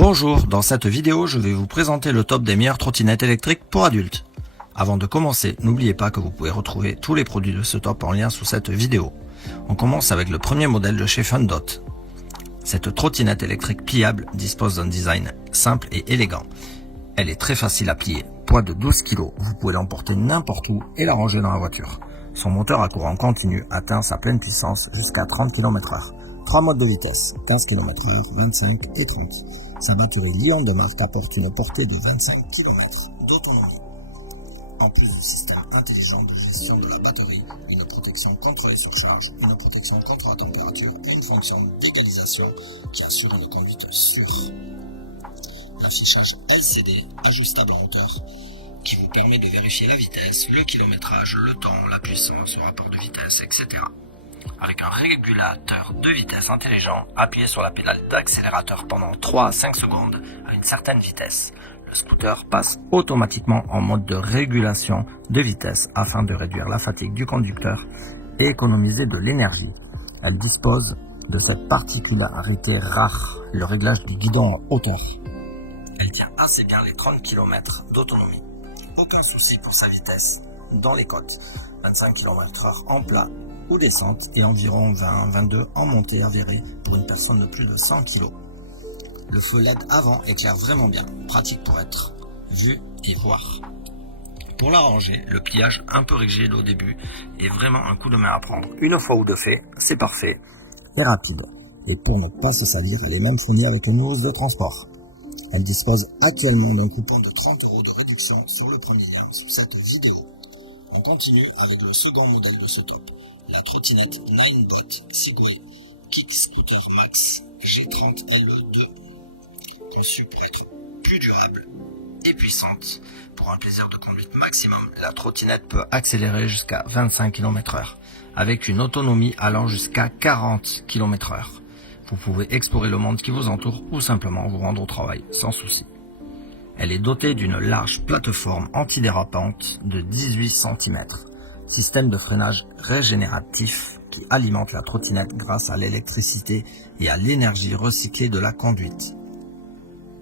Bonjour, dans cette vidéo, je vais vous présenter le top des meilleures trottinettes électriques pour adultes. Avant de commencer, n'oubliez pas que vous pouvez retrouver tous les produits de ce top en lien sous cette vidéo. On commence avec le premier modèle de chez Fundot. Cette trottinette électrique pliable dispose d'un design simple et élégant. Elle est très facile à plier, poids de 12 kg, vous pouvez l'emporter n'importe où et la ranger dans la voiture. Son moteur à courant continu atteint sa pleine puissance jusqu'à 30 km/h. 3 modes de vitesse, 15 km/h, 25 et 30. Sa batterie Lion de marque apporte une portée de 25 km d'autonomie. En plus du système intelligent de gestion de la batterie, une protection contre les surcharges, une protection contre la température et une fonction d'égalisation qui assure une conduite sûre. L'affichage LCD ajustable en hauteur qui vous permet de vérifier la vitesse, le kilométrage, le temps, la puissance, le rapport de vitesse, etc. Avec un régulateur de vitesse intelligent, appuyez sur la pédale d'accélérateur pendant 3 à 5 secondes à une certaine vitesse. Le scooter passe automatiquement en mode de régulation de vitesse afin de réduire la fatigue du conducteur et économiser de l'énergie. Elle dispose de cette particularité rare, le réglage du guidon en hauteur. Elle tient assez bien les 30 km d'autonomie. Aucun souci pour sa vitesse dans les côtes, 25 km/h en plat ou descente et environ 20-22 en montée avérée pour une personne de plus de 100 kg. Le feu LED avant éclaire vraiment bien, pratique pour être vu et voir. Pour la ranger, le pliage un peu rigide au début est vraiment un coup de main à prendre. Une fois ou deux fait, c'est parfait et rapide. Et pour ne pas se salir, elle est même fournie avec une housse de transport. Elle dispose actuellement d'un coupon de 30 € de réduction sur le premier lien sous cette vidéo. On continue avec le second modèle de ce top, la trottinette Ninebot Segway Kick Scooter Max G30 LE2, conçue pour être plus durable et puissante. Pour un plaisir de conduite maximum, la trottinette peut accélérer jusqu'à 25 km/h, avec une autonomie allant jusqu'à 40 km/h. Vous pouvez explorer le monde qui vous entoure ou simplement vous rendre au travail sans souci. Elle est dotée d'une large plateforme antidérapante de 18 cm, système de freinage régénératif qui alimente la trottinette grâce à l'électricité et à l'énergie recyclée de la conduite.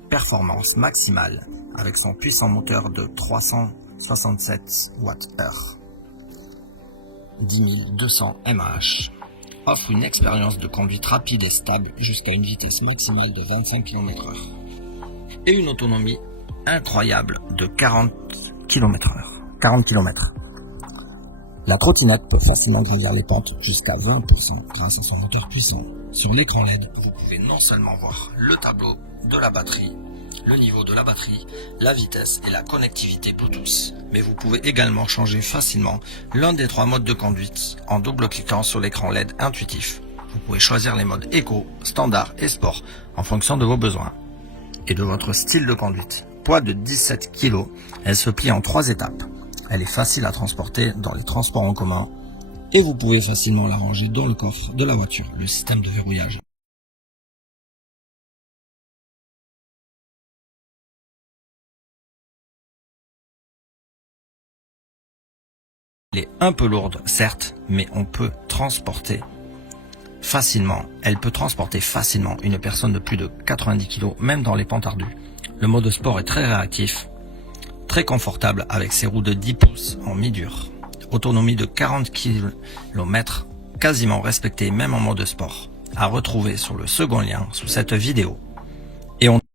Performance maximale avec son puissant moteur de 367 Wh, 10 200 mAh. Offre une expérience de conduite rapide et stable jusqu'à une vitesse maximale de 25 km/h et une autonomie incroyable de 40 km. La trottinette peut facilement gravir les pentes jusqu'à 20% grâce à son moteur puissant. Sur l'écran LED, vous pouvez non seulement voir le tableau de la batterie, le niveau de la batterie, la vitesse et la connectivité Bluetooth. Mais vous pouvez également changer facilement l'un des 3 modes de conduite en double-cliquant sur l'écran LED intuitif. Vous pouvez choisir les modes éco, standard et sport en fonction de vos besoins et de votre style de conduite. Poids de 17 kg, elle se plie en 3 étapes. Elle est facile à transporter dans les transports en commun et vous pouvez facilement la ranger dans le coffre de la voiture. Le système de verrouillage elle est un peu lourde, certes, mais on peut transporter facilement. Elle peut transporter facilement une personne de plus de 90 kg, même dans les pentes ardues. Le mode sport est très réactif, très confortable avec ses roues de 10 pouces en mi-dur. Autonomie de 40 km, quasiment respectée même en mode sport. À retrouver sur le second lien sous cette vidéo. Et on